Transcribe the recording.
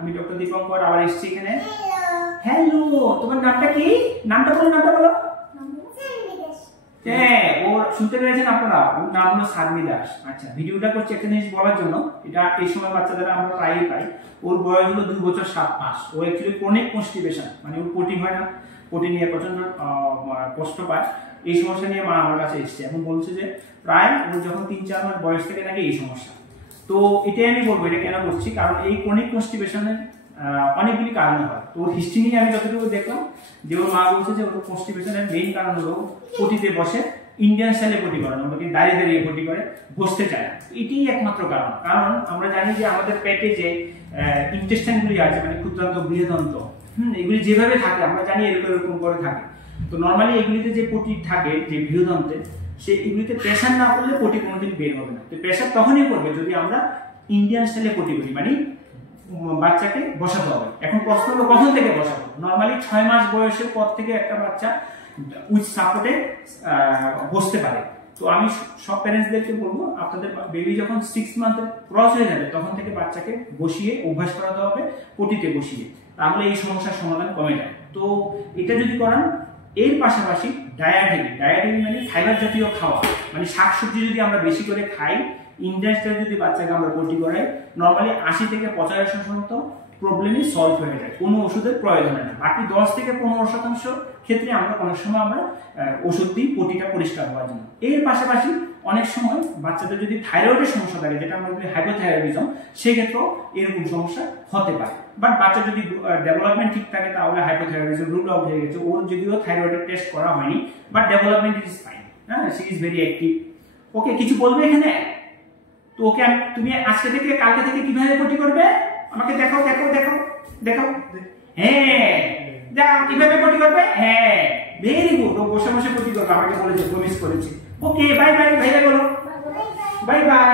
আমি ডক্টর দীপঙ্কর আবার এসেছি এখানে। হ্যালো, তোমার নামটা কি? নামটা বলো। হ্যাঁ, ওর শুনতে পেরেছেন আপনারা, ওর নাম হলো সাধনী দাস। আচ্ছা, ভিডিওটা করছি একটা জিনিস বলার জন্য, এটা এই সময় বাচ্চাদের আমরা প্রায়ই পাই। ওর বয়স হলো 2 বছর 7 মাস। ও অ্যাকচুয়ালি ক্রনিক কনস্টিপেশন, মানে ওর পটি হয় না, পটি নিয়ে প্রচন্ড কষ্ট পায়। এই সমস্যা নিয়ে মা আমার কাছে এসেছে এবং বলছে যে প্রায় ওর যখন 3-4 মাস বয়স থেকে নাকি এই সমস্যা। তো এটাই আমি বলবো, এটা কেন করছি, কারণ এই ক্রনিক কনস্টিপেশনের অনেকগুলি কারণ হয়। তো ওর হিস্ট্রি নিয়ে আমি যতটুকু দেখলাম যে ওর মা বলছে যে ওর কনস্টিপেশনের মেইন কারণ হলো পটিতে বসে ইন্ডিয়ান স্টাইলে পটি করানো, মানে দাঁড়িয়ে পটি করে, বসতে চায় না। এটাই একমাত্র কারণ। কারণ আমরা জানি যে আমাদের পেটে যে ইন্টেস্টাইনগুলি আছে, মানে ক্ষুদ্রান্ত বৃহদান্ত, এগুলি যেভাবে থাকে আমরা জানি এরকম করে থাকে। তো নর্মালি এগুলিতে যে পটি থাকে, যে বৃহদান্তে, সে এগুলিতে প্রেসার না করলে পটি কোনোদিন বের হবে না। তো প্রেসার তখনই করবে যদি আমরা ইন্ডিয়ান স্টাইলে পটি করি, মানে বাচ্চাকে বসাতে হবে। এখন প্রশ্ন হলো কখন থেকে বসাবো? নর্মালি 6 মাস বয়সের পর থেকে একটা বাচ্চা উইথ সাপোর্টে বসতে পারে। তো আমি সব প্যারেন্টসদেরকে বলবো, আপনাদের বেবি যখন 6 মান্থের ক্রস হয়ে যাবে তখন থেকে বাচ্চাকে বসিয়ে অভ্যাস করাতে হবে, পটিতে বসিয়ে, তাহলে এই সমস্যার সমাধান কমে যায়। তো এটা যদি করান, এর পাশাপাশি ডায়েট মানে ফাইবার জাতীয় খাওয়া, মানে শাকসবজি যদি আমরা বেশি করে খাই, ইন্ডিয়ান স্টাইলে যদি বাচ্চাকে আমরা পটি করাই, নর্মালি 80 থেকে 85% প্রবলেমই সলভ হয়ে যায়, কোনো ওষুধের প্রয়োজন হয় না। বাকি 10 থেকে 15% ক্ষেত্রে আমরা অনেক সময় আমরা ওষুধ দিই পটিটা পরিষ্কার হওয়ার জন্য। এর পাশাপাশি অনেক সময় বাচ্চাদের যদি থাইরয়েডের সমস্যা থাকে, যেটা আমরা বলি হাইপোথাইরয়েডিজম, সেক্ষেত্রেও এরকম সমস্যা হতে পারে। বাট বাচ্চা যদি ডেভেলপমেন্ট ঠিক থাকে তাহলে হাইপোথাইরয়েডিজম রুল আউট হয়ে গেছে। ওর যদিও থাইরয়েডের টেস্ট করা হয়নি, বাট ডেভেলপমেন্ট ইজ ফাইন। হ্যাঁ, শি ইজ ভেরি অ্যাক্টিভ। ওকে, কিছু বলবে এখানে? তো ওকে, তুমি আজকে থেকে কালকে থেকে কিভাবে পটি করবে আমাকে দেখাও। হ্যাঁ, যা কিভাবে পটি করবে। হ্যাঁ, ভেরি গুড। ও বসে পটি করবে, আমাকে বলেছে, প্রমিস করেছে। ওকে, বাই বাই, ভাইয়া বলো বাই বাই।